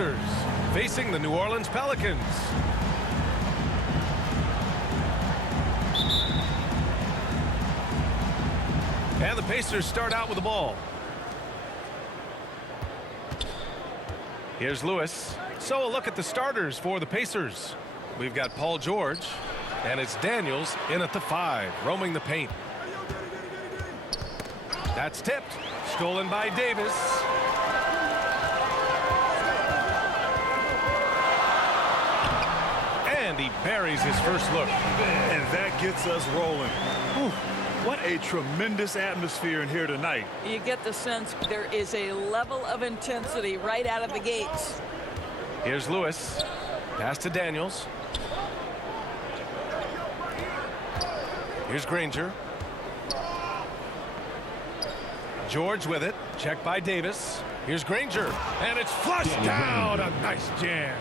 Pacers facing the New Orleans Pelicans. And the Pacers start out with the ball. Here's Lewis. So a look at the starters for the Pacers. We've got Paul George, and it's Daniels in at the 5, roaming the paint. That's tipped. Stolen by Davis. And he buries his first look. And that gets us rolling. Whew. What a tremendous atmosphere in here tonight. You get the sense there is a level of intensity right out of the gates. Here's Lewis. Pass to Daniels. Here's Granger. George with it. Checked by Davis. Here's Granger. And it's flushed down. A nice jam.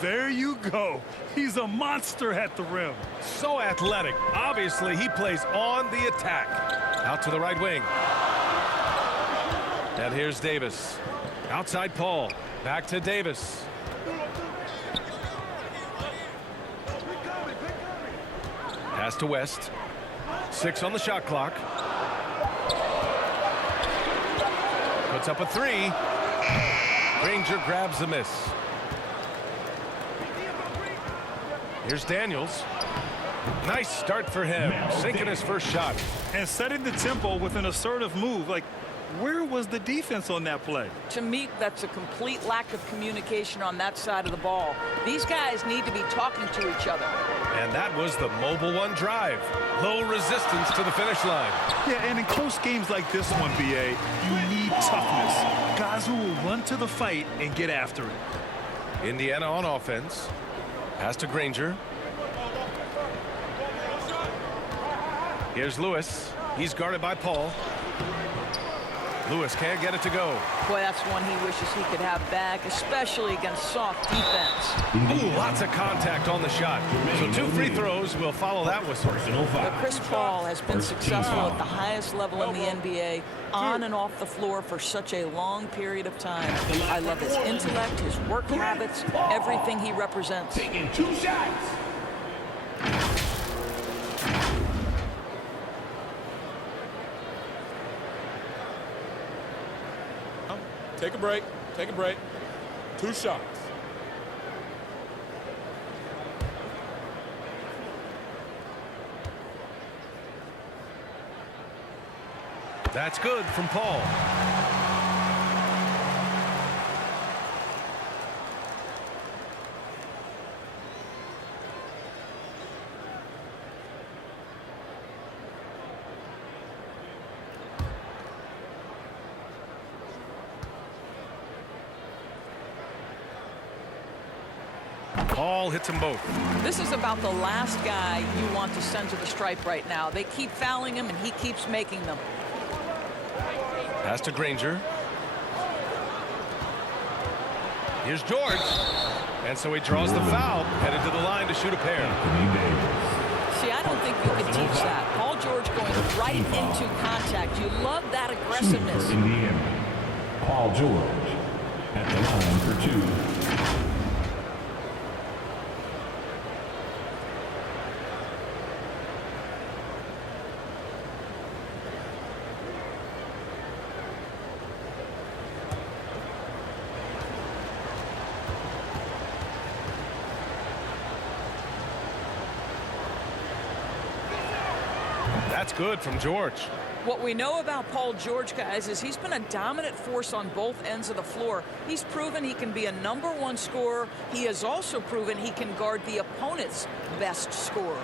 There you go. He's a monster at the rim. So athletic. Obviously, he plays on the attack. Out to the right wing. And here's Davis. Outside Paul. Back to Davis. Pass to West. 6 on the shot clock. Puts up a 3. Granger grabs the miss. Here's Daniels. Nice start for him. Sinking his first shot. And setting the tempo with an assertive move. Like, where was the defense on that play? To me, that's a complete lack of communication on that side of the ball. These guys need to be talking to each other. And that was the Mobile One drive. Low resistance to the finish line. Yeah, and in close games like this one, BA, you need toughness. Guys who will run to the fight and get after it. Indiana on offense. Pass to Granger. Here's Lewis. He's guarded by Paul. Lewis can't get it to go. Boy, that's one he wishes he could have back, especially against soft defense. Ooh, lots of contact on the shot. So 2 free throws will follow that whistle. But Chris Paul has been successful at the highest level in the NBA, on and off the floor for such a long period of time. I love his intellect, his work habits, everything he represents. Taking 2 shots. Take a break. Take a break. 2 shots. That's good from Paul. Paul hits them both. This is about the last guy you want to send to the stripe right now. They keep fouling him, and he keeps making them. Pass to Granger. Here's George. And so he draws the foul, headed to the line to shoot a pair. See, I don't think you can teach that. Paul George going right into contact. You love that aggressiveness. For Indiana, Paul George at the line for 2. That's good from George. What we know about Paul George, guys, is he's been a dominant force on both ends of the floor. He's proven he can be a #1 scorer. He has also proven he can guard the opponent's best scorer.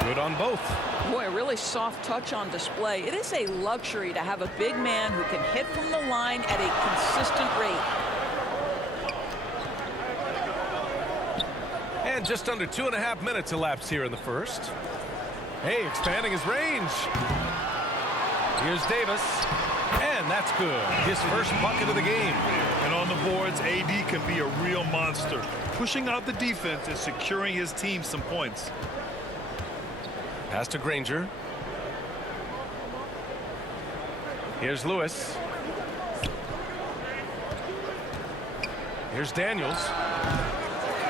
Good on both. Boy, a really soft touch on display. It is a luxury to have a big man who can hit from the line at a consistent rate. And just under 2.5 minutes elapsed here in the first. Hey, expanding his range. Here's Davis. And And that's good. His first bucket of the game. And on the boards, AD can be a real monster, pushing out the defense and securing his team some points. Pass to Granger. Here's Lewis. Here's Daniels.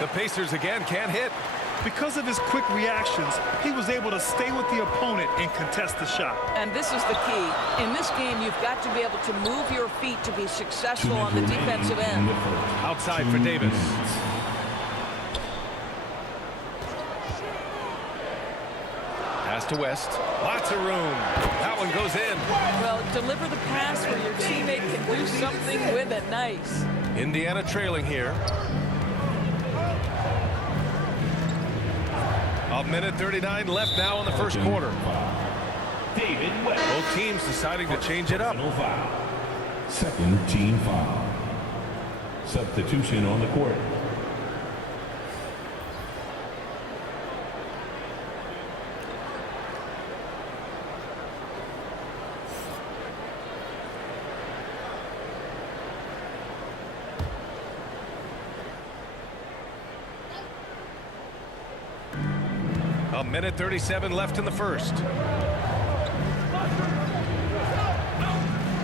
The Pacers again can't hit. Because of his quick reactions, he was able to stay with the opponent and contest the shot. And this is the key. In this game, you've got to be able to move your feet to be successful on the defensive end. Outside for Davis. Pass to West. Lots of room. That one goes in. Well, deliver the pass where your teammate can do something with it. Nice. Indiana trailing here. A minute 39 left now in the first quarter. Both teams deciding to change it up. Second team foul. Substitution on the court. A minute 37 left in the first.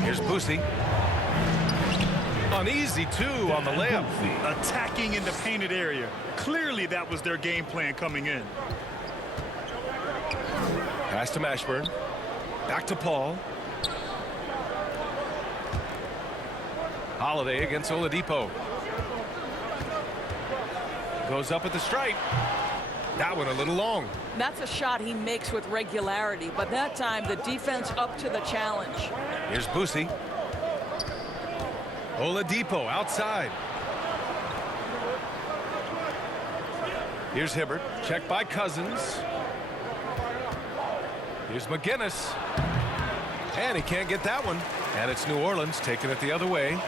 Here's Boosie. An easy two on the layup. Attacking in the painted area. Clearly that was their game plan coming in. Pass to Mashburn. Back to Paul. Holiday against Oladipo. Goes up at the stripe. That one a little long. That's a shot he makes with regularity, but that time the defense up to the challenge. Here's Boosie. Oladipo outside. Here's Hibbert. Check by Cousins. Here's McGinnis. And he can't get that one. And it's New Orleans taking it the other way.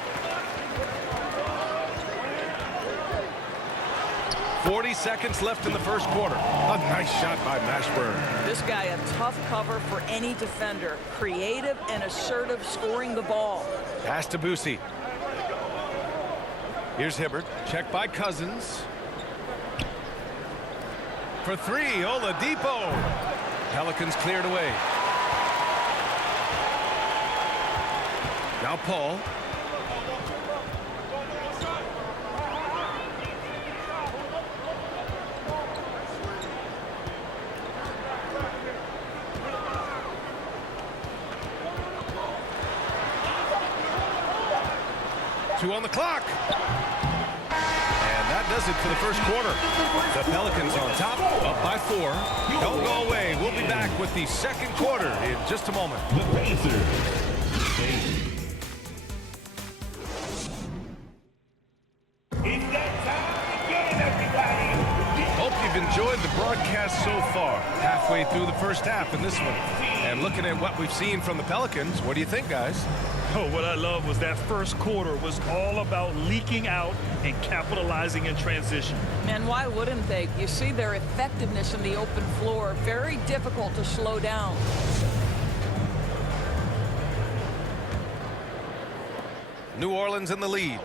40 seconds left in the first quarter. A nice shot by Mashburn. This guy a tough cover for any defender. Creative and assertive scoring the ball. Pass to Boosie. Here's Hibbert. Check by Cousins. For three, Oladipo. Pelicans cleared away. Now Paul. Two on the clock. And that does it for the first quarter. The Pelicans on top, up by 4. Don't go away. We'll be back with the second quarter in just a moment. The Pacers. Hope you've enjoyed the broadcast so far. Halfway through the first half in this one. And looking at what we've seen from the Pelicans, what do you think, guys? Oh, what I love was that first quarter was all about leaking out and capitalizing in transition. And why wouldn't they? You see their effectiveness in the open floor. Very difficult to slow down. New Orleans in the lead.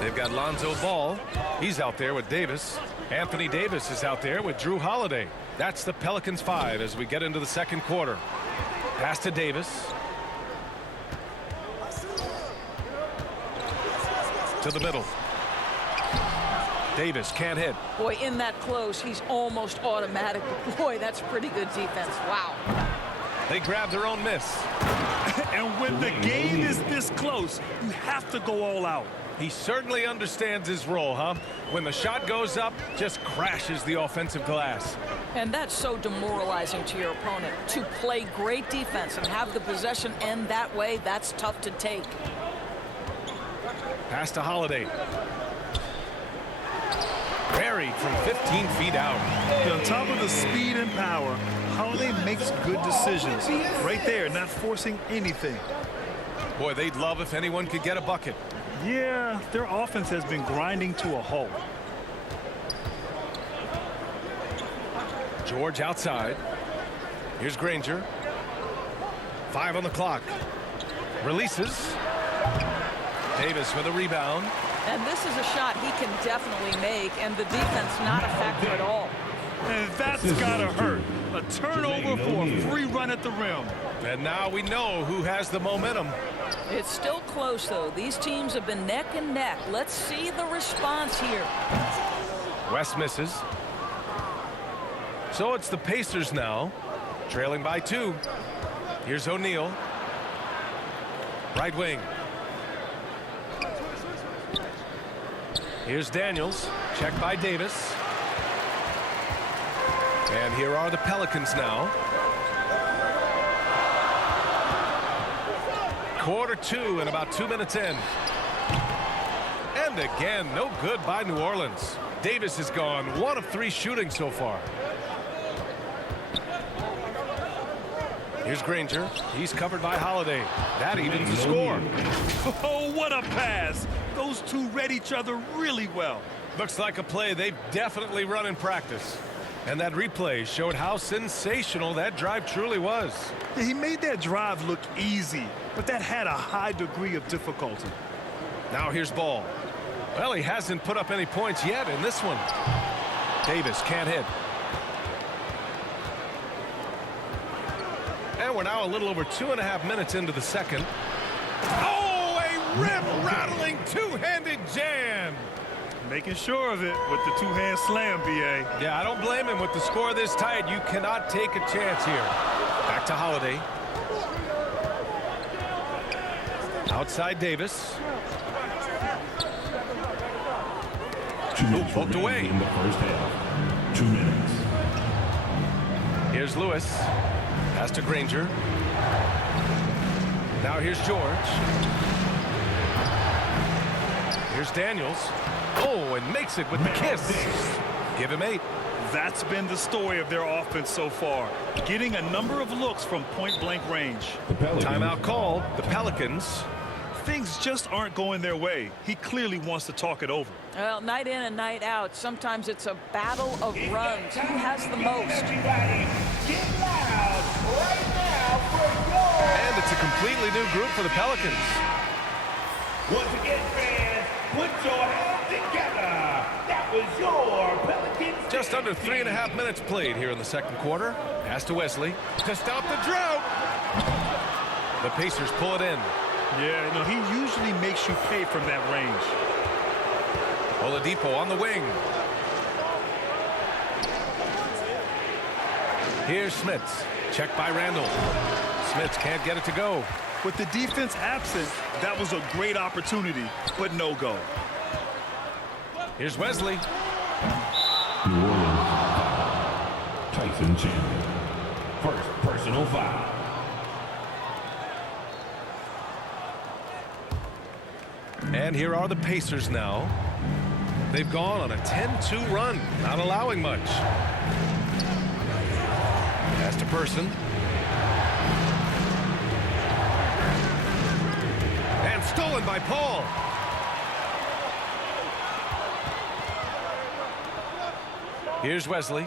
They've got Lonzo Ball. He's out there with Davis. Anthony Davis is out there with Drew Holiday. That's the Pelicans 5 as we get into the second quarter. Pass to Davis. To the middle. Davis can't hit. Boy, in that close, he's almost automatic. Boy, that's pretty good defense. Wow. They grab their own miss. And when the game is this close, you have to go all out. He certainly understands his role, huh? When the shot goes up, just crashes the offensive glass. And that's so demoralizing to your opponent. To play great defense and have the possession end that way, that's tough to take. Pass to Holiday. Buried from 15 feet out. On top of the speed and power, Holiday makes good decisions. Right there, not forcing anything. Boy, they'd love if anyone could get a bucket. Yeah, their offense has been grinding to a halt. George outside. Here's Granger. 5 on the clock. Releases. Davis with a rebound. And this is a shot he can definitely make, and the defense not a factor at all. And that's gotta hurt. A turnover for a free run at the rim. And now we know who has the momentum. It's still close, though. These teams have been neck and neck. Let's see the response here. West misses. So it's the Pacers now, trailing by 2. Here's O'Neal. Right wing. Here's Daniels. Checked by Davis. And here are the Pelicans now. Quarter 2 and about 2 minutes in. And again, no good by New Orleans. Davis is gone 1 of 3 shooting so far. Here's Granger. He's covered by Holiday. That evens the score. Oh, what a pass. Those two read each other really well. Looks like a play they've definitely run in practice. And that replay showed how sensational that drive truly was. Yeah, he made that drive look easy, but that had a high degree of difficulty. Now here's Ball. Well, he hasn't put up any points yet in this one. Davis can't hit. And we're now a little over 2.5 minutes into the second. Oh, a rip-rattling two-handed jam. Making sure of it with the two-hand slam, B.A. Yeah, I don't blame him. With the score this tight, you cannot take a chance here. Back to Holiday. Outside Davis. Poked away. In the first half. 2 minutes. Here's Lewis. Pass to Granger. Now here's George. Here's Daniels. Oh, and makes it with the kiss. Give him 8. That's been the story of their offense so far. Getting a number of looks from point-blank range. Timeout called. The Pelicans. Things just aren't going their way. He clearly wants to talk it over. Well, night in and night out, sometimes it's a battle of runs. Who has the most? And it's a completely new group for the Pelicans. Once again, fans, put your hands together. That was your Pelicans. Just under 3.5 minutes played here in the second quarter. Pass to Wesley to stop the drought. The Pacers pull it in. Yeah, no, he usually makes you pay from that range. Oladipo on the wing. Here's Smits. Checked by Randall. Smits can't get it to go. With the defense absent, that was a great opportunity, but no go. Here's Wesley. New Orleans foul. Tyson Chandler. First personal foul. And here are the Pacers now. They've gone on a 10-2 run, not allowing much. Pass to Person. And stolen by Paul. Here's Wesley.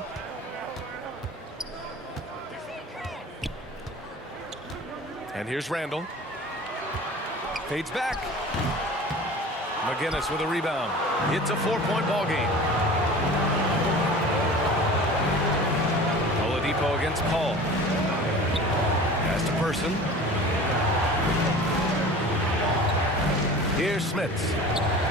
And here's Randall. Fades back. McGinnis with a rebound. It's a 4-point ball game. Oladipo against Paul. Pass to Person. Here's Smits.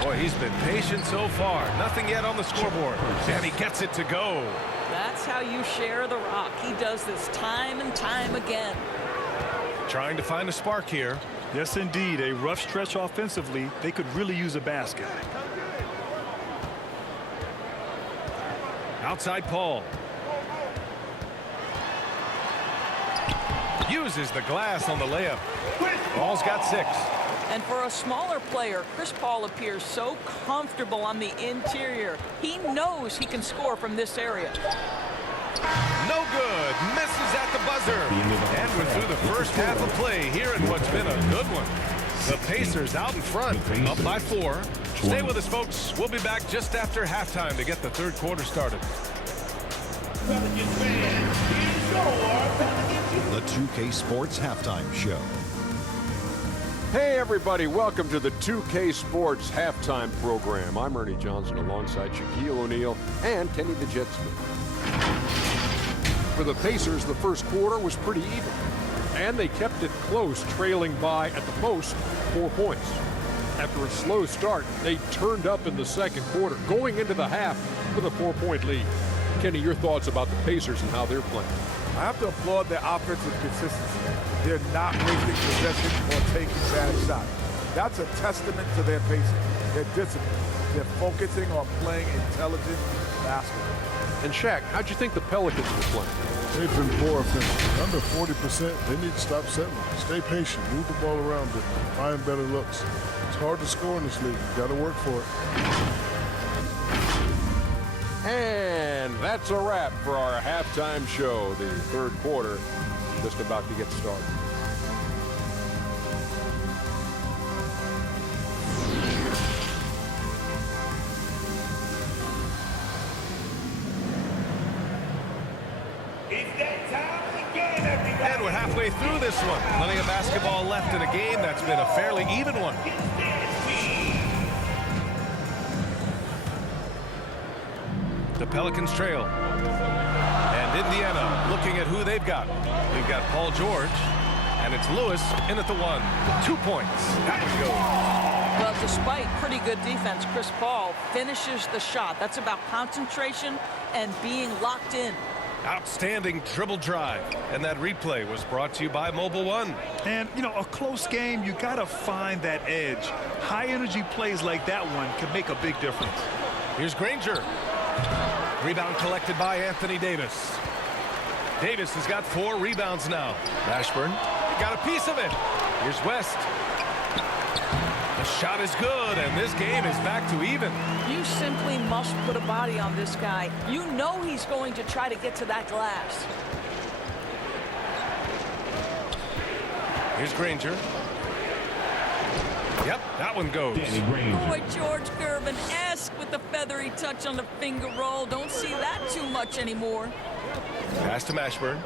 Boy, he's been patient so far. Nothing yet on the scoreboard. And he gets it to go. That's how you share the rock. He does this time and time again. Trying to find a spark here. Yes, indeed. A rough stretch offensively. They could really use a basket. Outside Paul. Uses the glass on the layup. Paul's got 6. And for a smaller player, Chris Paul appears so comfortable on the interior. He knows he can score from this area. No good. Misses at the buzzer. And we're through the first half of play here in what's been a good one. The Pacers out in front, up by 4. Stay with us, folks. We'll be back just after halftime to get the third quarter started. Pelicans fans, here's your Pelicans. The 2K Sports Halftime Show. Hey everybody, welcome to the 2K Sports halftime program. I'm Ernie Johnson alongside Shaquille O'Neal and Kenny the Jet Smith. For the Pacers, the first quarter was pretty even, and they kept it close, trailing by, at the most, 4 points. After a slow start, they turned up in the second quarter, going into the half with a 4-point lead. Kenny, your thoughts about the Pacers and how they're playing? I have to applaud their offensive consistency. They're not wasting possession or taking bad shots. That's a testament to their pacing, their discipline. They're focusing on playing intelligent basketball. And Shaq, how'd you think the Pelicans were playing? They've been poor offensively. Under 40%, they need to stop settling. Stay patient, move the ball around a bit, find better looks. It's hard to score in this league. You got to work for it. And that's a wrap for our halftime show. The third quarter just about to get started. It's that time again, everybody. And we're halfway through this one. Plenty of basketball left in a game that's been a fairly even one. The Pelicans trail. And Indiana looking at who they've got. We've got Paul George, and it's Lewis in at the 1. 2 points. That one goes. Well, despite pretty good defense, Chris Paul finishes the shot. That's about concentration and being locked in. Outstanding dribble drive. And that replay was brought to you by Mobile One. And, you know, a close game, you got to find that edge. High-energy plays like that one can make a big difference. Here's Granger. Rebound collected by Anthony Davis. Davis has got 4 rebounds now. Mashburn got a piece of it. Here's West. The shot is good, and this game is back to even. You simply must put a body on this guy. You know he's going to try to get to that glass. Here's Granger. Yep, that one goes. Boy, George Gervin-esque with the feathery touch on the finger roll. Don't see that too much anymore. Pass to Mashburn.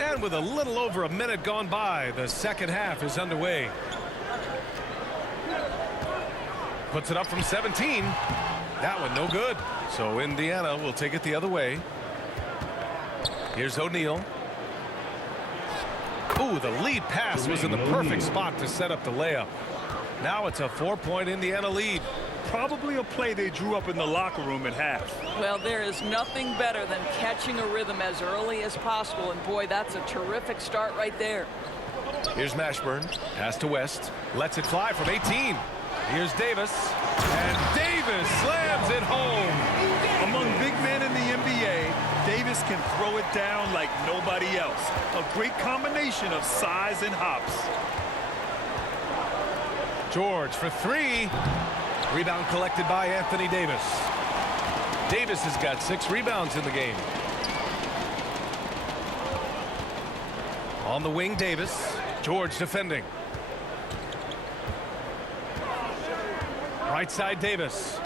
And with a little over a minute gone by, the second half is underway. Puts it up from 17. That one no good. So Indiana will take it the other way. Here's O'Neal. Ooh, the lead pass was in the perfect spot to set up the layup. Now it's a 4-point Indiana lead. Probably a play they drew up in the locker room at half. Well, there is nothing better than catching a rhythm as early as possible. And boy, that's a terrific start right there. Here's Mashburn. Pass to West. Lets it fly from 18. Here's Davis. And Davis slams it home. Among big men in the NBA, Davis can throw it down like nobody else. A great combination of size and hops. George for 3. Rebound collected by Anthony Davis. Davis has got 6 rebounds in the game. On the wing, Davis. George defending. Right side, Davis.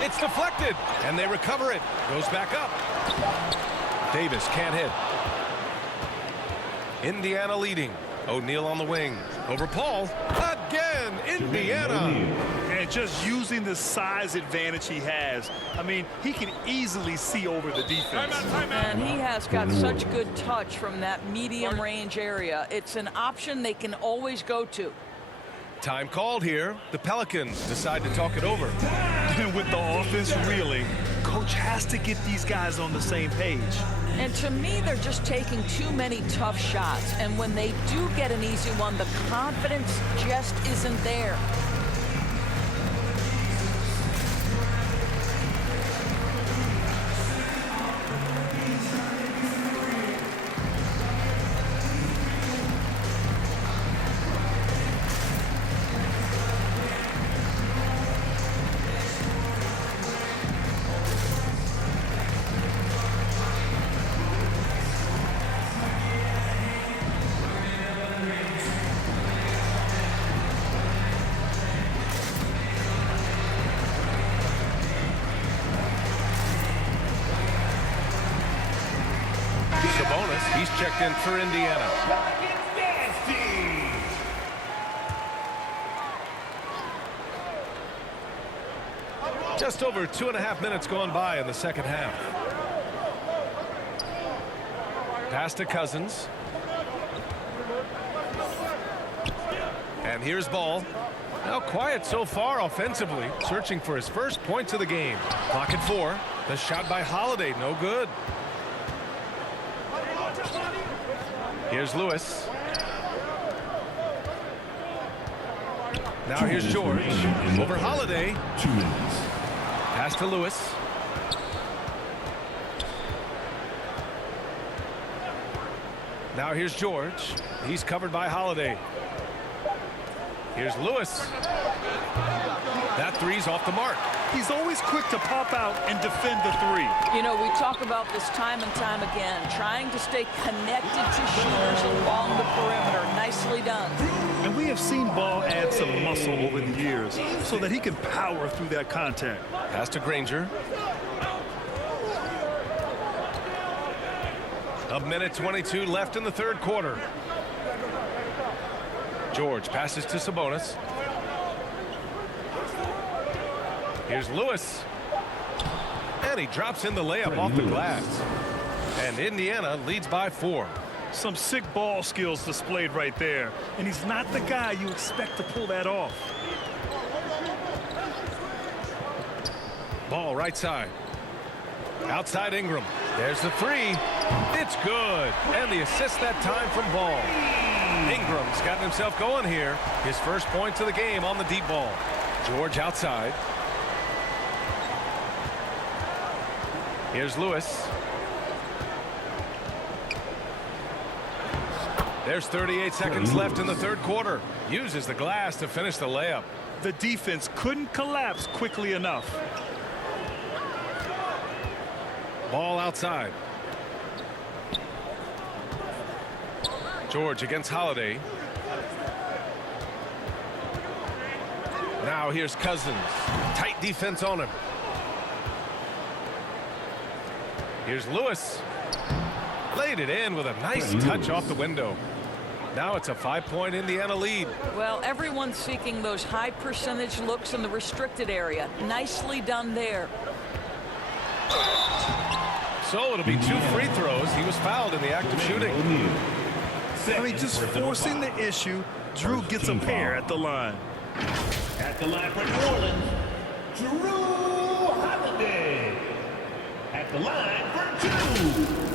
It's deflected, and they recover it. Goes back up. Davis can't hit. Indiana leading. O'Neal on the wing. Over Paul. Again, Indiana. And just using the size advantage he has. I mean, he can easily see over the defense. And he has got such good touch from that medium range area. It's an option they can always go to. Time called here. The Pelicans decide to talk it over. And with the offense reeling, coach has to get these guys on the same page. And to me, they're just taking too many tough shots. And when they do get an easy one, the confidence just isn't there. checked in for Indiana. Pelicans dance team. Just over 2.5 minutes gone by in the second half. Pass to Cousins. And here's Ball. Now quiet so far offensively, searching for his first points of the game. Clock at 4. The shot by Holiday, no good. Here's Lewis. Now here's George. Over Holiday. 2 minutes. Pass to Lewis. Now here's George. He's covered by Holiday. Here's Lewis. That three's off the mark. He's always quick to pop out and defend the three. You know, we talk about this time and time again, trying to stay connected to shooters along the perimeter. Nicely done. And we have seen Ball add some muscle over the years so that he can power through that contact. Pass to Granger. A minute 22 left in the third quarter. George passes to Sabonis. Here's Lewis. And he drops in the layup off the glass. And Indiana leads by 4. Some sick ball skills displayed right there. And he's not the guy you expect to pull that off. Ball right side. Outside Ingram. There's the three. It's good. And the assist that time from Ball. Ingram's gotten himself going here. His first points of the game on the deep ball. George outside. Here's Lewis. There's 38 seconds left in the third quarter. Uses the glass to finish the layup. The defense couldn't collapse quickly enough. Ball outside. George against Holiday. Now here's Cousins. Tight defense on him. Here's Lewis. Laid it in with a nice touch off the window. Now it's a 5-point Indiana lead. Well, everyone's seeking those high percentage looks in the restricted area. Nicely done there. So it'll be 2 free throws. He was fouled in the act of shooting. I mean, just forcing the issue. Drew gets a pair at the line. At the line for New Orleans, Drew Holiday. At the line for 2.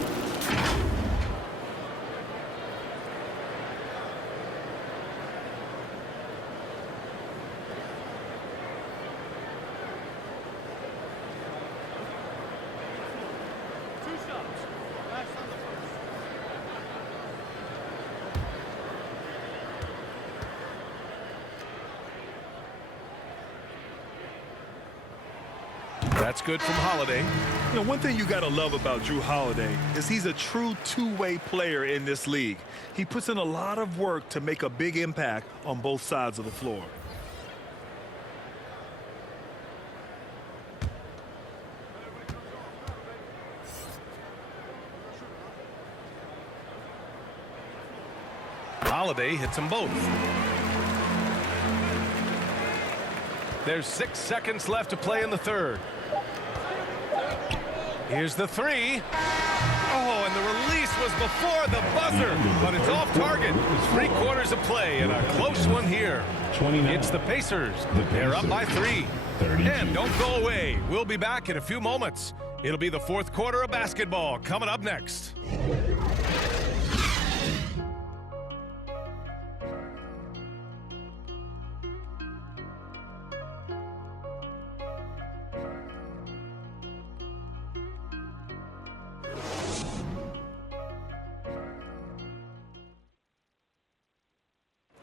That's good from Holiday. You know, one thing you got to love about Drew Holiday is he's a true two-way player in this league. He puts in a lot of work to make a big impact on both sides of the floor. Holiday hits them both. There's 6 seconds left to play in the third. Here's the three. Oh, and the release was before the buzzer, but it's off target. 3/4 of play and a close one here. It's the Pacers. They're up by 3. And don't go away. We'll be back in a few moments. It'll be the fourth quarter of basketball coming up next.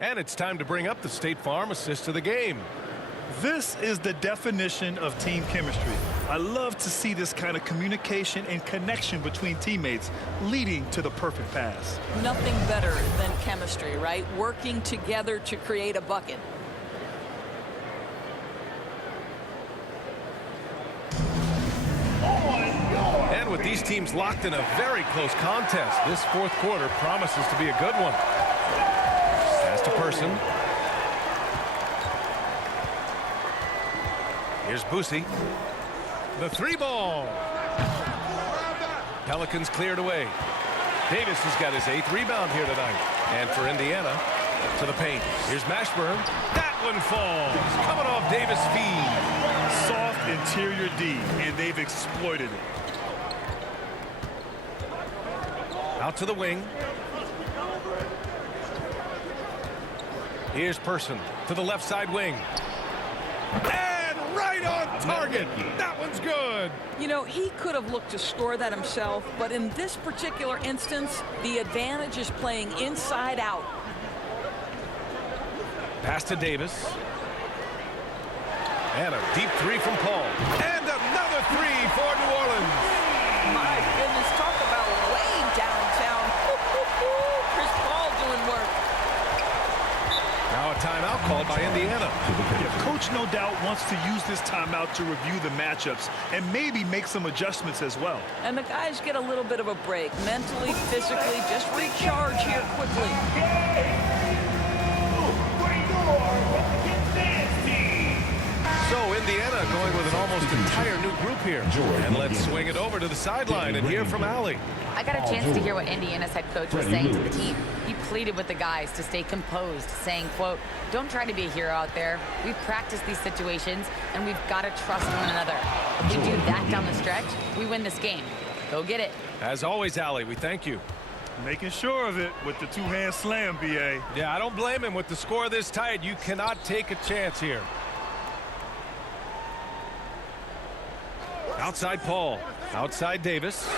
And it's time to bring up the State Farm assist of the game. This is the definition of team chemistry. I love to see this kind of communication and connection between teammates leading to the perfect pass. Nothing better than chemistry, right? Working together to create a bucket. And with these teams locked in a very close contest, this fourth quarter promises to be a good one. Pass to Person. Here's Boosie. The three ball. Pelicans cleared away. Davis has got his 8th rebound here tonight. And for Indiana, to the paint. Here's Mashburn. That one falls. Coming off Davis' feed. Soft interior D, and they've exploited it. Out to the wing. Here's Person to the left side wing. And right on target. That one's good. You know, he could have looked to score that himself, but in this particular instance, the advantage is playing inside out. Pass to Davis. And a deep three from Paul. And another three for New Orleans. My goodness, talk about way downtown. Chris Paul doing work. Now a timeout called by Indiana. Yeah, Coach no doubt wants to use this timeout to review the matchups and maybe make some adjustments as well. And the guys get a little bit of a break. Mentally, physically, just recharge here quickly. So Indiana going with an almost entire new group here. And let's swing it over to the sideline and hear from Allie. I got a chance to hear what Indiana's head coach was saying to the team. He pleaded with the guys to stay composed, saying, quote, "Don't try to be a hero out there. We've practiced these situations, and we've got to trust one another. If we do that down the stretch, we win this game. Go get it." As always, Allie, we thank you. Making sure of it with the two-hand slam, B.A. Yeah, I don't blame him. With the score this tight, you cannot take a chance here. Outside Paul. Outside Davis.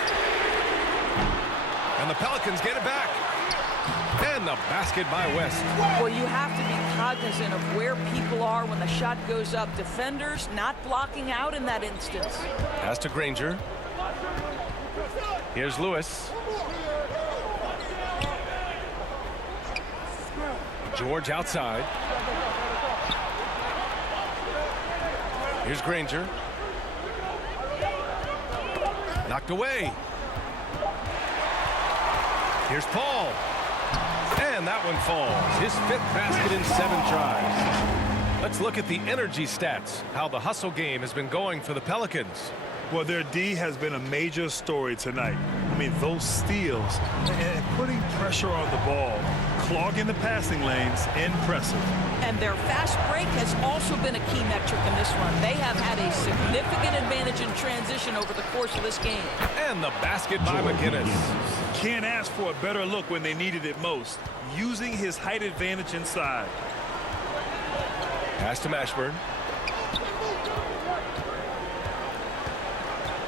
And the Pelicans get it back. And the basket by West. Well, you have to be cognizant of where people are when the shot goes up. Defenders not blocking out in that instance. Pass to Granger. Here's Lewis. George outside. Here's Granger. Knocked away. Here's Paul. And that one falls. His 5th basket in 7 tries. Let's look at the energy stats, how the hustle game has been going for the Pelicans. Well, their D has been a major story tonight. I mean, those steals and putting pressure on the ball, clogging the passing lanes, impressive. And their fast break has also been a key metric in this run. They have had a significant advantage in transition over the course of this game. And the basket by McGinnis. Can't ask for a better look when they needed it most, using his height advantage inside. Pass to Mashburn.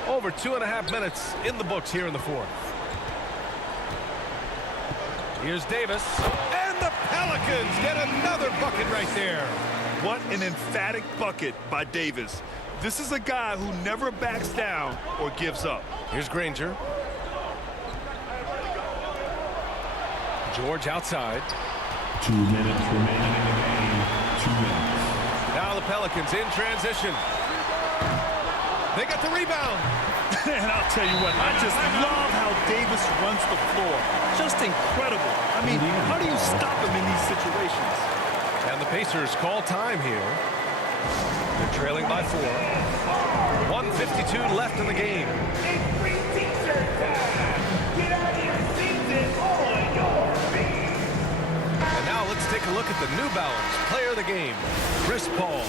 Over 2.5 minutes in the books here in the 4th. Here's Davis. And the Pelicans get another bucket right there. What an emphatic bucket by Davis. This is a guy who never backs down or gives up. Here's Granger. George outside. 2 minutes remaining in the game. 2 minutes. Now the Pelicans in transition. They got the rebound. And I'll tell you what, I just love how Davis runs the floor. Just incredible. I mean, how do you stop him in these situations? And the Pacers call time here. They're trailing by 4. 1:52 left in the game. And now let's take a look at the New Balance player of the game, Chris Paul.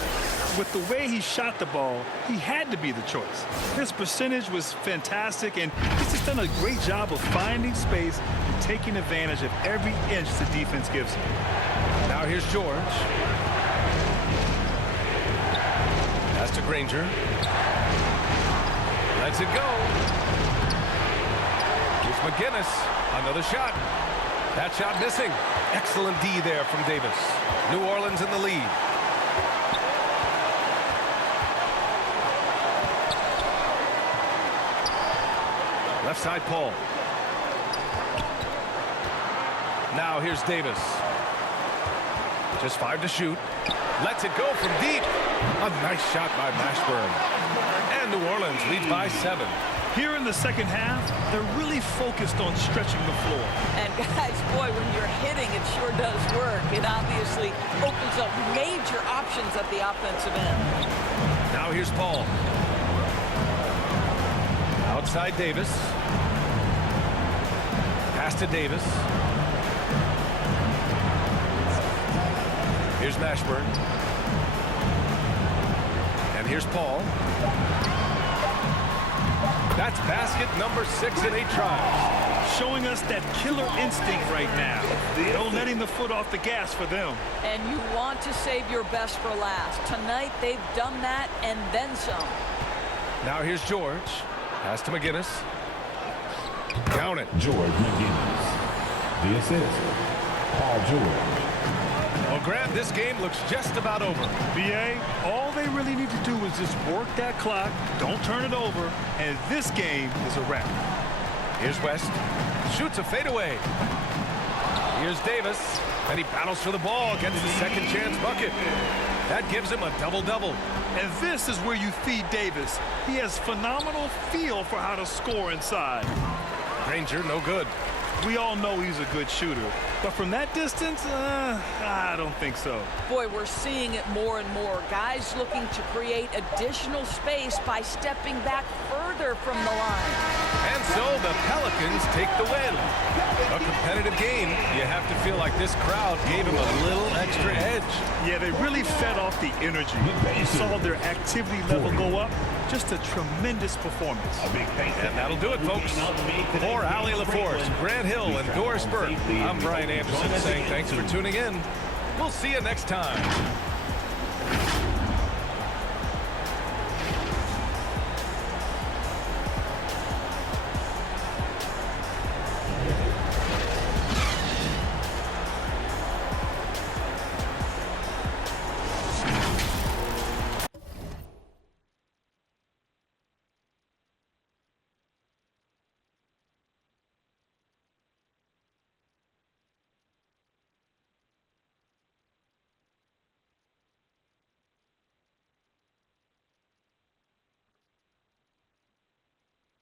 With the way he shot the ball, he had to be the choice. His percentage was fantastic, and he's just done a great job of finding space and taking advantage of every inch the defense gives him. Now here's George. Pass to Granger. Lets it go. Here's McGinnis. Another shot. That shot missing. Excellent D there from Davis. New Orleans in the lead. Left side, Paul. Now here's Davis. Just 5 to shoot. Lets it go from deep. A nice shot by Mashburn. And New Orleans leads by 7. Here in the second half, they're really focused on stretching the floor. And guys, boy, when you're hitting, it sure does work. It obviously opens up major options at the offensive end. Now here's Paul. Outside Davis. Pass to Davis. Here's Mashburn. And here's Paul. That's basket number 6 in 8 tries. Showing us that killer instinct right now. No letting the foot off the gas for them. And you want to save your best for last. Tonight, they've done that and then some. Now here's George. Pass to McGinnis. Count it. George McGinnis. The assist, Paul George. Well, Grant, this game looks just about over. BA, all they really need to do is just work that clock, don't turn it over, and this game is a wrap. Here's West. Shoots a fadeaway. Here's Davis. And he battles for the ball, gets the second chance bucket. That gives him a double-double. And this is where you feed Davis. He has phenomenal feel for how to score inside. Granger, no good. We all know he's a good shooter, but from that distance, I don't think so. Boy, we're seeing it more and more. Guys looking to create additional space by stepping back further from the line. And so the Pelicans take the win. A competitive game. You have to feel like this crowd gave him a little extra edge. Yeah, they really fed off the energy. You saw their activity level go up. Just a tremendous performance. And that'll do it, folks. For Allie LaForce, Grant Hill, and Doris Burke, I'm Brian Anderson saying thanks for tuning in. We'll see you next time.